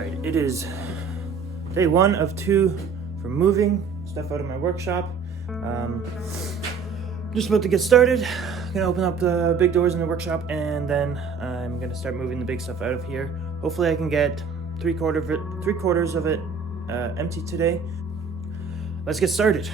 Alright, it is day 1 of 2 for moving stuff out of my workshop. Just about to get started. I'm gonna open up the big doors in the workshop and then I'm gonna start moving the big stuff out of here. Hopefully I can get three quarters of it empty today. Let's get started.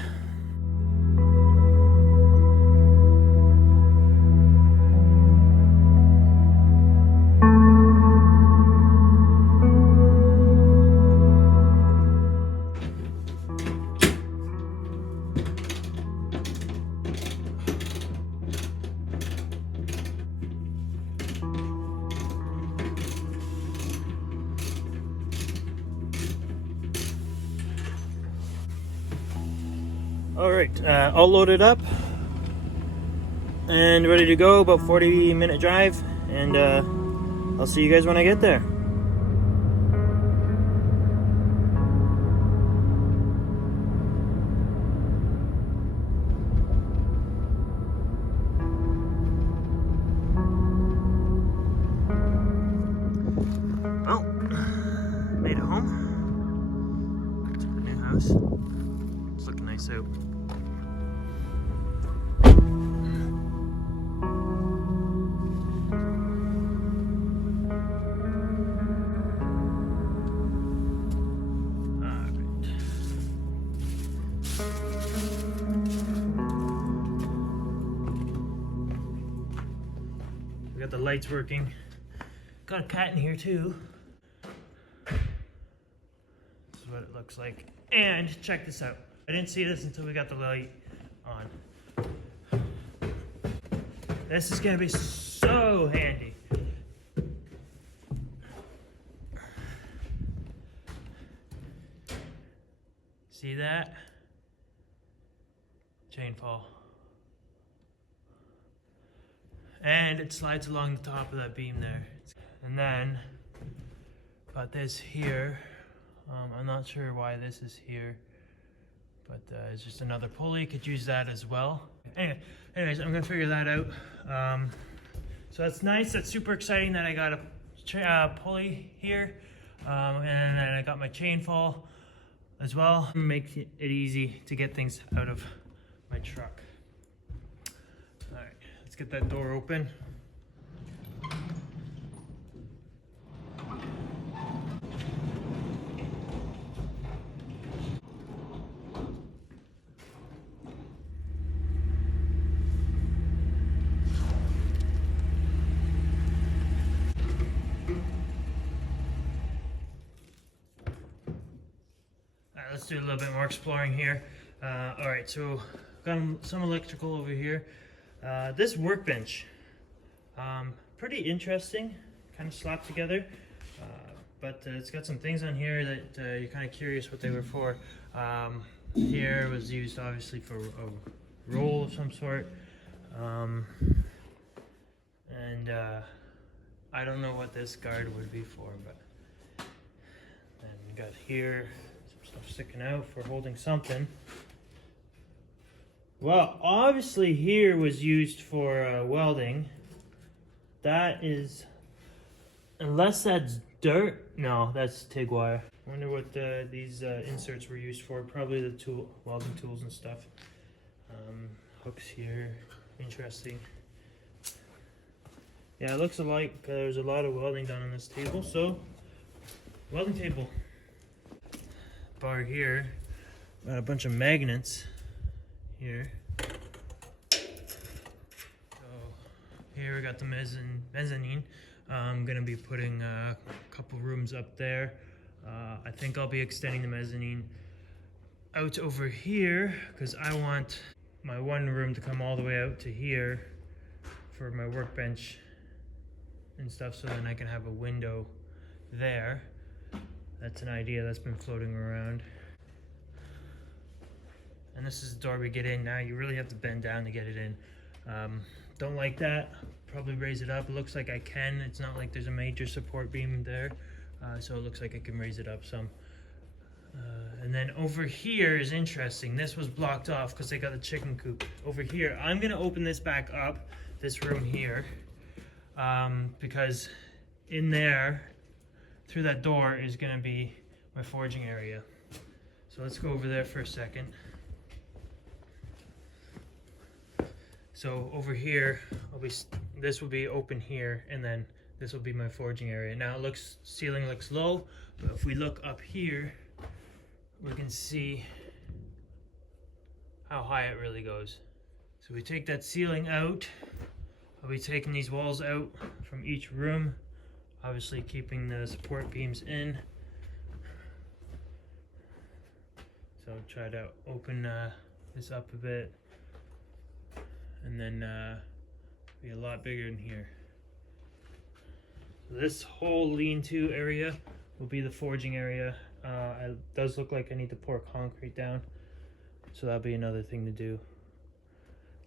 All right, all loaded up and ready to go. About 40-minute drive, and I'll see you guys when I get there. Well, made it home to the new house. It's looking nice out. We got the lights working. Got a cat in here too. This is what it looks like. And check this out. I didn't see this until we got the light on. This is gonna be so handy. See that? Chain fall. And it slides along the top of that beam there. And then, got this here. I'm not sure why this is here, but it's just another pulley. Could use that as well. Anyways, I'm gonna figure that out. So that's nice. That's super exciting that I got a pulley here, and then I got my chain fall as well. Make it easy to get things out of my truck. All right, let's get that door open. Let's do a little bit more exploring here. All right, so got some electrical over here. This workbench, pretty interesting, kind of slapped together, but it's got some things on here that you're kind of curious what they were for. Here was used obviously for a roll of some sort, and I don't know what this guard would be for, but then we got here stuff sticking out for holding something. Well, obviously here was used for welding. That is, unless that's dirt, no, that's TIG wire. I wonder what these inserts were used for. Probably the welding tools and stuff. Hooks here, interesting. Yeah, it looks like there's a lot of welding done on this table, so welding table. Bar here, got a bunch of magnets here. So here we got the mezzanine. I'm gonna be putting a couple rooms up there. I think I'll be extending the mezzanine out over here because I want my one room to come all the way out to here for my workbench and stuff, so then I can have a window there. That's an idea that's been floating around. And this is the door we get in now. You really have to bend down to get it in. Don't like that. Probably raise it up. It looks like I can. It's not like there's a major support beam there. So it looks like I can raise it up some. And then over here is interesting. This was blocked off because they got the chicken coop. Over here, I'm gonna open this back up, this room here, because in there, through that door is gonna be my forging area. So let's go over there for a second. So over here, this will be open here, and then this will be my forging area. Now ceiling looks low, but if we look up here, we can see how high it really goes. So we take that ceiling out. I'll be taking these walls out from each room, obviously keeping the support beams in. So I'll try to open this up a bit, and then be a lot bigger in here. So this whole lean-to area will be the forging area. It does look like I need to pour concrete down, so that'll be another thing to do.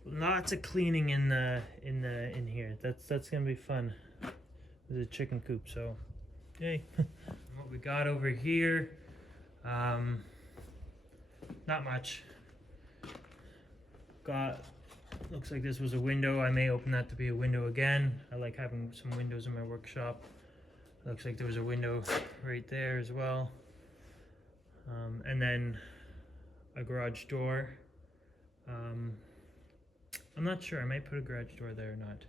Lots of cleaning in here. That's gonna be fun. There's a chicken coop, so yay. What we got over here, not much. Looks like this was a window. I may open that to be a window again. I like having some windows in my workshop. Looks like there was a window right there as well. And then a garage door. I'm not sure. I might put a garage door there or not.